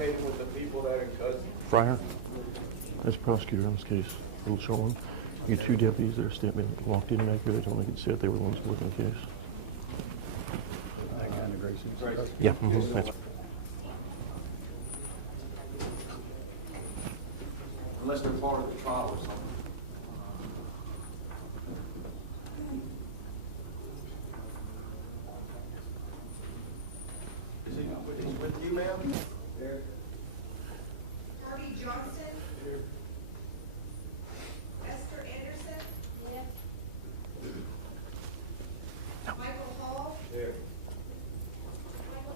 communicating with the people that are in custody? Fryer, as prosecutor in this case, Little Sean, you two deputies that are standing walked in back here. They told me they could see it. They were the ones working the case. Yeah. That's Unless they're part of the trial or something. Is he with you, ma'am? There. Harvey Johnson. Here. Esther Anderson. Yes. Michael Hall. There. Michael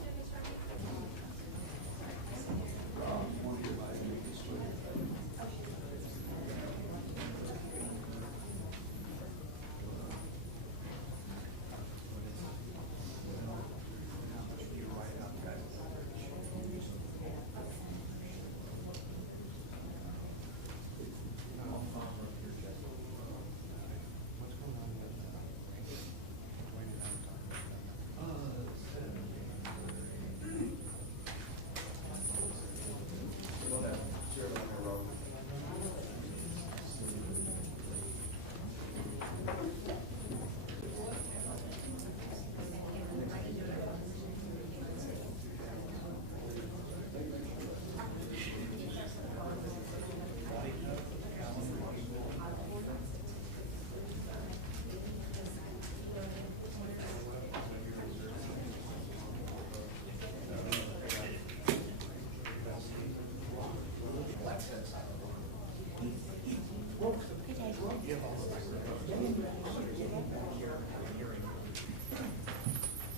Jimmy's right here.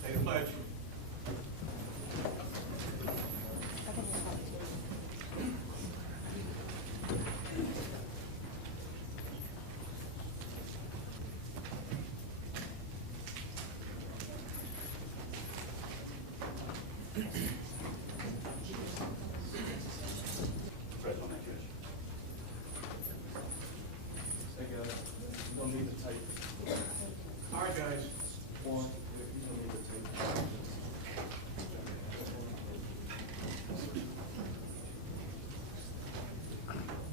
Say the pledge. Press on that, Judge. You don't need the tape. All right, guys. One, you don't need the tape.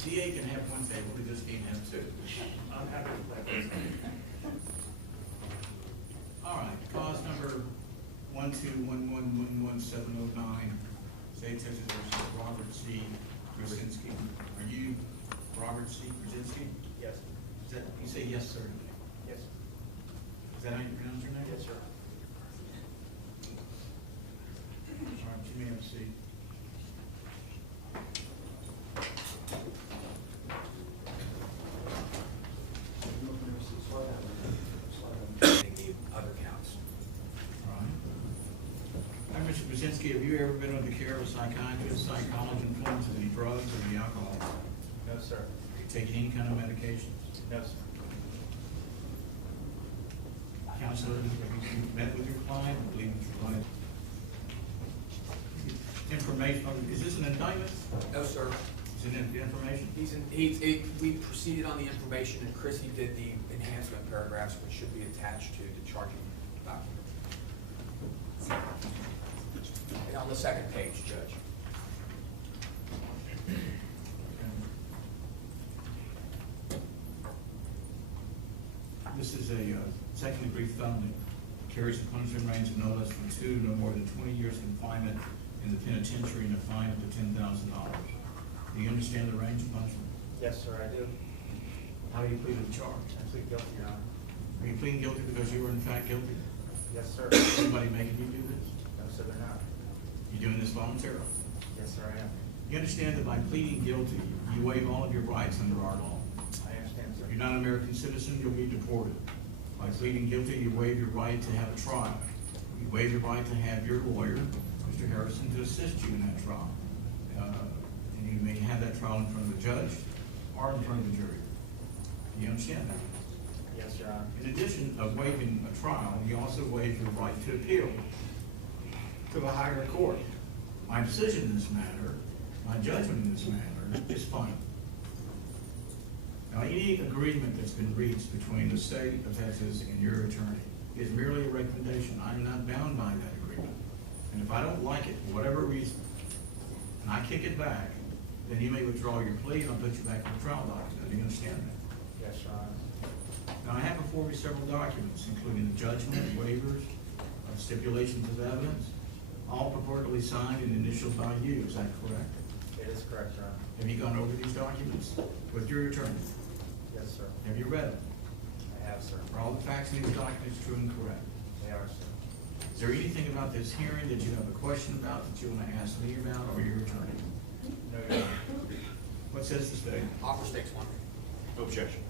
DA can have one table, we just can't have two. I'm happy to play this. All right, cause number 121111709, State of Texas versus Robert C. Krasinski. Are you Robert C. Krasinski? Yes. Is that, you say yes, sir? Yes. Is that how you pronounce your name? Yes, sir. All right, you may have a seat. The other counts. All right. Hi, Mr. Krasinski, have you ever been under the care of a psychiatrist, psychologist, influence of any drugs or any alcohol? No, sir. Are you taking any kind of medication? No, sir. Counselor, have you met with your client, or believe with your client? Information, is this an indictment? No, sir. Is it information? We proceeded on the information, and Chrissy did the enhancement paragraphs, which should be attached to the charging document. And on the second page, Judge. This is a second-degree felony. Carries a punishment range of no less than 2, no more than 20 years confinement in the penitentiary and a fine up to $10,000. Do you understand the range of punishment? Yes, sir, I do. How do you plead to the charge? I plead guilty, Your Honor. Are you pleading guilty because you were in fact guilty? Yes, sir. Is somebody making you do this? No, sir, they're not. You doing this voluntarily? Yes, sir, I am. You understand that by pleading guilty, you waive all of your rights under our law. I understand, sir. If you're not an American citizen, you'll be deported. By pleading guilty, you waive your right to have a trial. You waive your right to have your lawyer, Mr. Harrison, to assist you in that trial. And you may have that trial in front of the judge or in front of the jury. Do you understand that? Yes, Your Honor. In addition of waiving a trial, you also waive your right to appeal to the higher court. My decision in this matter, my judgment in this matter is final. Now, any agreement that's been reached between the state of Texas and your attorney is merely a recommendation. I'm not bound by that agreement. And if I don't like it, for whatever reason, and I I kick it back, then you may withdraw your plea and I'll put you back in the trial document. Do you understand that? Yes, Your Honor. Now, I have before me several documents, including the judgment, waivers, stipulations of evidence, all purportedly signed and initialed by you. Is that correct? It is correct, Your Honor. Have you gone over these documents with your attorney? Yes, sir. Have you read them? I have, sir. Are all the facts in these documents true and correct? They are, sir. Is there anything about this hearing that you have a question about that you want to ask me about or your attorney? No, Your Honor. What says the state? Offer stakes one, Objection.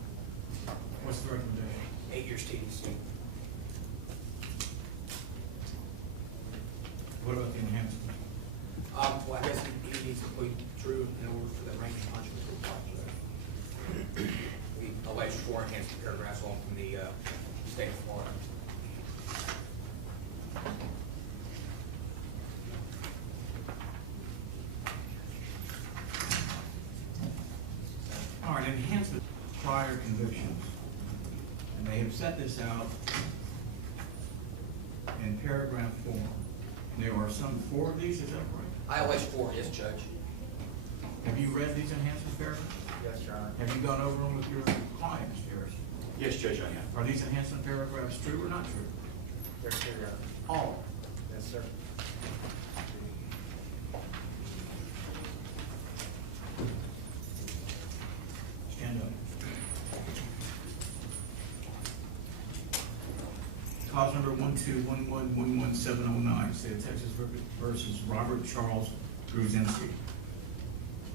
What's the recommendation? 8 years TDC. What about the enhancement? Well, I guess he needs to plead true in order for the range of punishment to apply to that. We alleged 4 enhancement paragraphs all from the state of Florida. All right, enhancement prior convictions. And they have set this out in paragraph 4. And there are some 4 of these, is that correct? I allege 4, yes, Judge. Have you read these enhancement paragraphs? Yes, Your Honor. Have you gone over them with your client, Mr. Harrison? Yes, Judge, I have. Are these enhancement paragraphs true or not true? They're true, Your Honor. All. Yes, sir. Stand up. Cause number 121111709, State of Texas versus Robert Charles Gruzinski.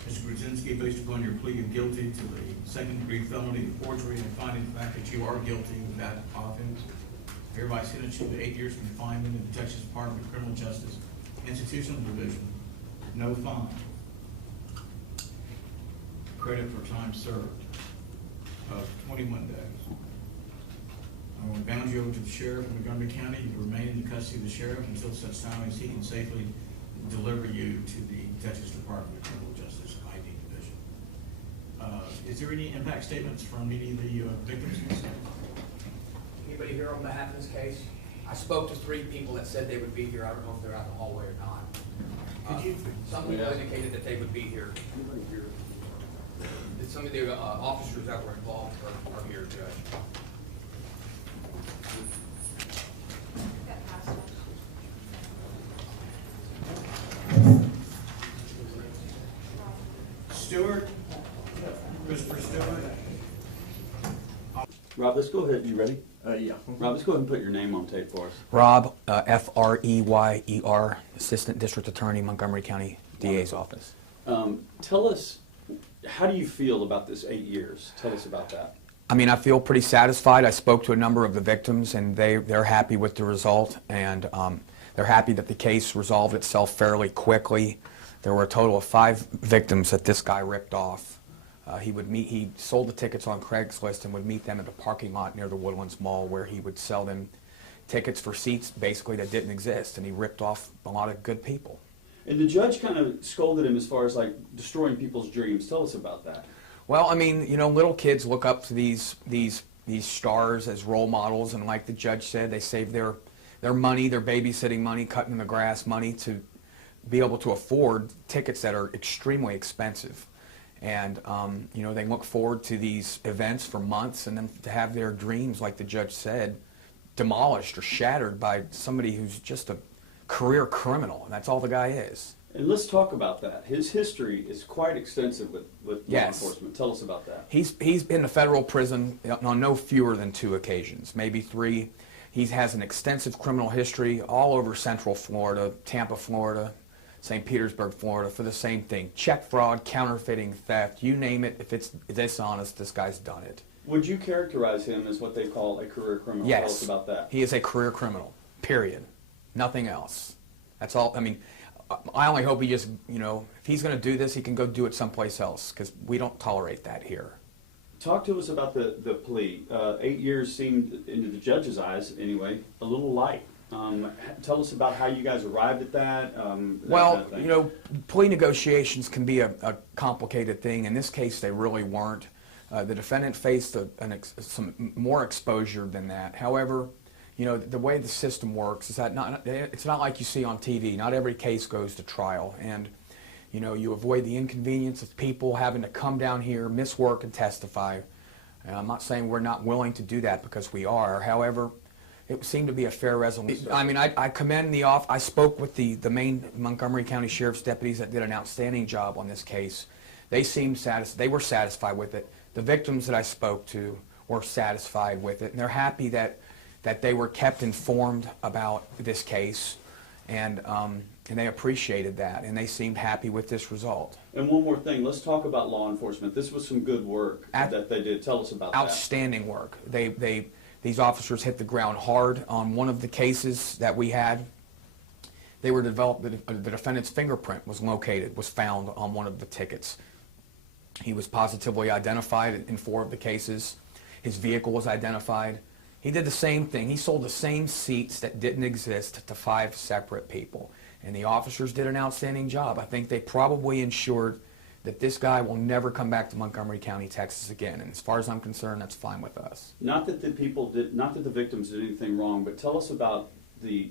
Mr. Gruzinski, based upon your plea of guilty to the second-degree felony of forgery and finding the fact that you are guilty of that offense, hereby sentence you to 8 years confinement in the Texas Department of Criminal Justice Institutional Division, no fine. Credit for time served of 21 days. I will bound you over to the sheriff of Montgomery County. You will remain in the custody of the sheriff until such time as he can safely deliver you to the Texas Department of Criminal Justice ID Division. Is there any impact statements from any of the victims in this case? Anybody here on behalf of this case? I spoke to 3 people that said they would be here. I don't know if they're out in the hallway or not. Could you- Some people indicated that they would be here. Some of the officers that were involved are here, Judge. Stewart? Christopher Stewart? Rob, let's go ahead. You ready? Yeah. Rob, let's go ahead and put your name on tape for us. Rob, F-R-E-Y-E-R, Assistant District Attorney, Montgomery County DA's Office. Tell us, how do you feel about this 8 years? Tell us about that. I mean, I feel pretty satisfied. I spoke to a number of the victims, and they're happy with the result, and they're happy that the case resolved itself fairly quickly. There were a total of 5 victims that this guy ripped off. He sold the tickets on Craigslist and would meet them at a parking lot near the Woodlands Mall, where he would sell them tickets for seats basically that didn't exist, and he ripped off a lot of good people. And the judge kind of scolded him as far as like destroying people's dreams. Tell us about that. Well, I mean, you know, little kids look up to these stars as role models, and like the judge said, they save their money, their babysitting money, cutting the grass money to be able to afford tickets that are extremely expensive. And, you know, they look forward to these events for months, and then to have their dreams, like the judge said, demolished or shattered by somebody who's just a career criminal. And that's all the guy is. And let's talk about that. His history is quite extensive with law Yes. enforcement. Tell us about that. He's been to federal prison on no fewer than 2 occasions, maybe 3. He has an extensive criminal history all over Central Florida, Tampa, Florida, St. Petersburg, Florida, for the same thing. Check fraud, counterfeiting, theft, you name it. If it's dishonest, this guy's done it. Would you characterize him as what they call a career criminal? Yes. Tell us about that. He is a career criminal, period. Nothing else. That's all. I mean, I only hope he just, you know, if he's going to do this, he can go do it someplace else, because we don't tolerate that here. Talk to us about the plea. 8 years seemed, into the judge's eyes anyway, a little light. Tell us about how you guys arrived at that. Well, kind of thing. you know, plea negotiations can be a complicated thing. In this case, they really weren't. The defendant faced some more exposure than that. However, you know, the way the system works is that it's not like you see on TV. Not every case goes to trial. And, You know, you avoid the inconvenience of people having to come down here, miss work, and testify. And I'm not saying we're not willing to do that, because we are. However, it seemed to be a fair resolution. I mean, I commend the off. I spoke with the main Montgomery County Sheriff's deputies that did an outstanding job on this case. They seemed satisfied. They were satisfied with it. The victims that I spoke to were satisfied with it, and they're happy that they were kept informed about this case, and they appreciated that, and they seemed happy with this result. And one more thing, let's talk about law enforcement. This was some good work that they did. Tell us about that. Outstanding work. These officers hit the ground hard on one of the cases that we had. They were developed. The defendant's fingerprint was found on one of the tickets. He was positively identified in 4 of the cases. His vehicle was identified. He did the same thing. He sold the same seats that didn't exist to 5 separate people. And the officers did an outstanding job. I think they probably ensured that this guy will never come back to Montgomery County, Texas again. And as far as I'm concerned, that's fine with us. Not that the victims did anything wrong, but tell us about the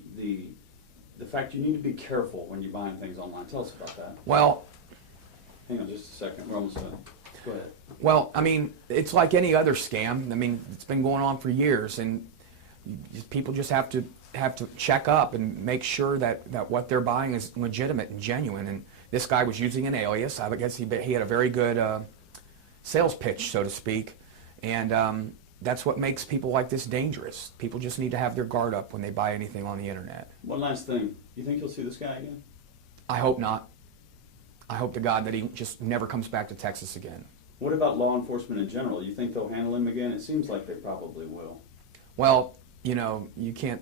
fact you need to be careful when you're buying things online. Tell us about that. Well, hang on just a second. We're almost done. Go ahead. Well, I mean, it's like any other scam. I mean, it's been going on for years, and people just have to check up and make sure that what they're buying is legitimate and genuine. And this guy was using an alias. I guess he had a very good sales pitch, so to speak, and that's what makes people like this dangerous. People just need to have their guard up when they buy anything on the internet. One last thing. You think you'll see this guy again? I hope not. I hope to God that he just never comes back to Texas again. What about law enforcement in general? You think they'll handle him again? It seems like they probably will. Well, you know, you can't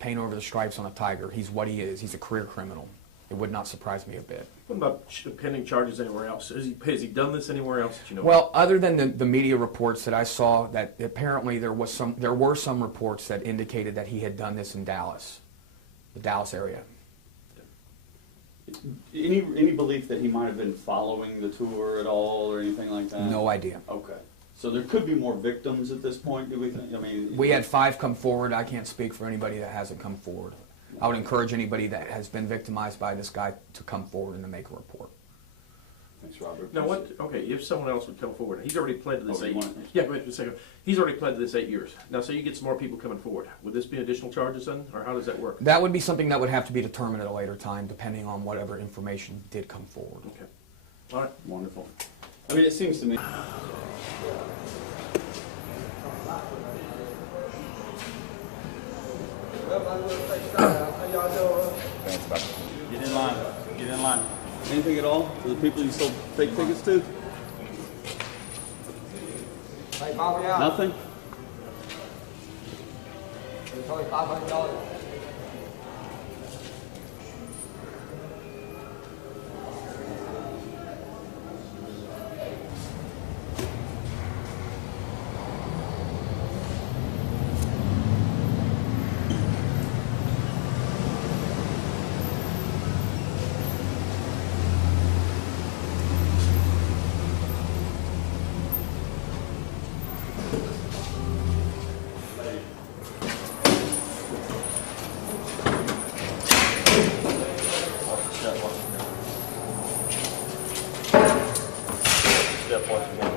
paint over the stripes on a tiger. He's what he is. He's a career criminal. It would not surprise me a bit. What about pending charges anywhere else? Has he done this anywhere else that you know? Well, other than the media reports that I saw, that apparently there were some reports that indicated that he had done this in Dallas, the Dallas area. Any belief that he might have been following the tour at all or anything like that? No idea. Okay. So there could be more victims at this point, do we think? I mean, we had 5 come forward. I can't speak for anybody that hasn't come forward. I would encourage anybody that has been victimized by this guy to come forward and to make a report. Thanks, Robert. Now, okay, if someone else would come forward, he's already pled to this 8 years. want- Yeah, wait a second. He's already pled to this 8 years. Now, so you get some more people coming forward. Would this be additional charges then, or how does that work? That would be something that would have to be determined at a later time, depending on whatever information did come forward. Okay. All right. Wonderful. I mean, it seems to me. Get in line. Get in line. Anything at all for the people you sold fake tickets to? Nothing? It's only $500. Step, watch it.